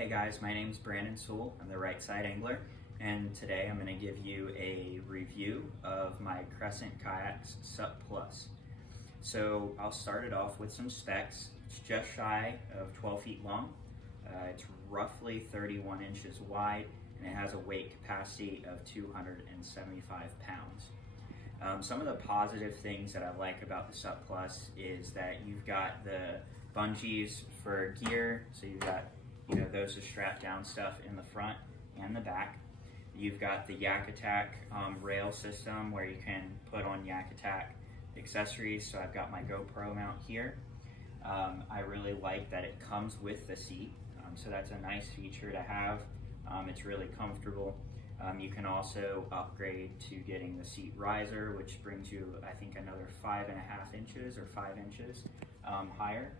Hey guys, my name is Branden. I'm the right side angler, and today I'm going to give you a review of my Crescent Kayaks Sup Plus. So I'll start it off with some specs. It's just shy of 12 feet long. It's roughly 31 inches wide, and it has a weight capacity of 275 pounds. Some of the positive things that I like about the Sup Plus is that you've got the bungees for gear, so you've got those are strap down stuff in the front and the back. You've got the Yak Attack rail system where you can put on Yak Attack accessories. So I've got my GoPro mount here. I really like that it comes with the seat. So that's a nice feature to have. It's really comfortable. You can also upgrade to getting the seat riser, which brings you, I think, another 5.5 inches or 5 inches higher.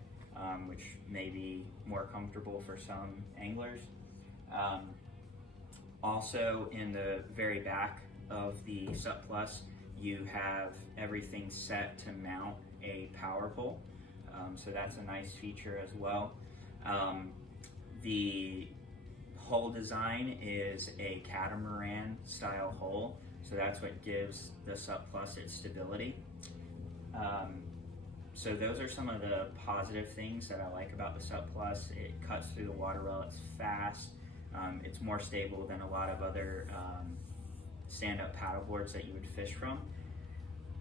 Which may be more comfortable for some anglers. Also, in the very back of the Sup Plus, you have everything set to mount a power pole. So that's a nice feature as well. The hull design is a catamaran style hull, so that's what gives the Sup Plus its stability. So those are some of the positive things that I like about the Sup Plus. It cuts through the water well, it's fast, it's more stable than a lot of other stand-up paddle boards that you would fish from.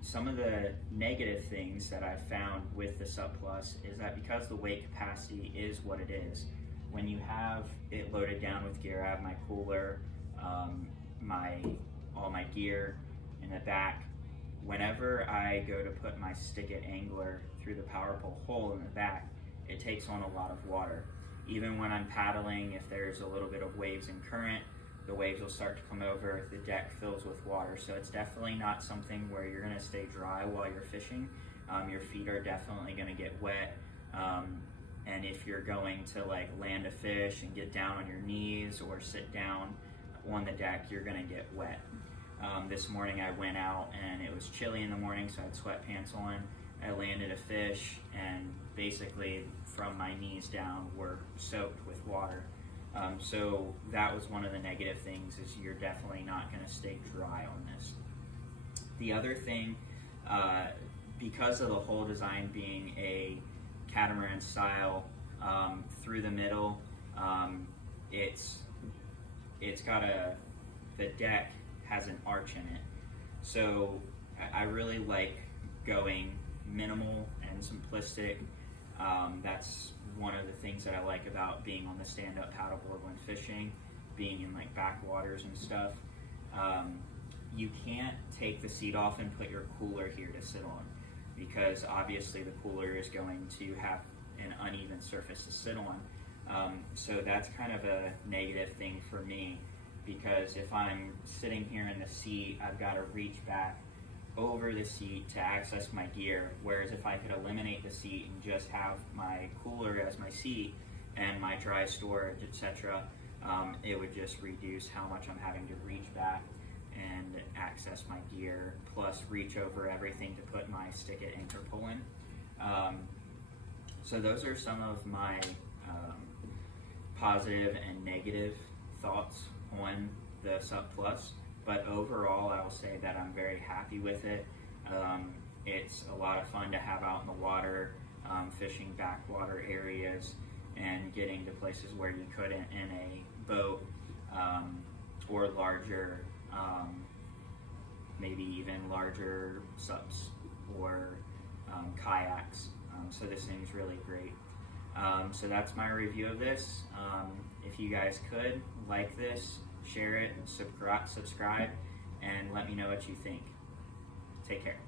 Some of the negative things that I've found with the Sup Plus is that because the weight capacity is what it is, when you have it loaded down with gear, I have my cooler, all my gear in the back. Whenever I go to put my Stick-It angler through the power pole hole in the back, it takes on a lot of water. Even when I'm paddling, if there's a little bit of waves and current, the waves will start to come over, the deck fills with water. So it's definitely not something where you're gonna stay dry while you're fishing. Your feet are definitely gonna get wet. And if you're going to land a fish and get down on your knees or sit down on the deck, you're gonna get wet. This morning I went out and it was chilly in the morning, so I had sweatpants on. I landed a fish and basically from my knees down were soaked with water. So that was one of the negative things, is you're definitely not going to stay dry on this. The other thing, because of the whole design being a catamaran style through the middle, it's got the deck has an arch in it. So I really like going minimal and simplistic. That's one of the things that I like about being on the stand-up paddleboard when fishing, being in backwaters and stuff. You can't take the seat off and put your cooler here to sit on, because obviously the cooler is going to have an uneven surface to sit on. So that's kind of a negative thing for me, because if I'm sitting here in the seat, I've got to reach back over the seat to access my gear, whereas if I could eliminate the seat and just have my cooler as my seat and my dry storage, etc., it would just reduce how much I'm having to reach back and access my gear, plus reach over everything to put my Stick-It anchor pull in. So those are some of my positive and negative thoughts on the Sup Plus, but overall I will say that I'm very happy with it. It's a lot of fun to have out in the water, fishing backwater areas and getting to places where you couldn't in a boat, or larger, maybe even larger SUPs or kayaks. So this thing's really great. So that's my review of this. If you guys could like this, share it, subscribe, and let me know what you think. Take care.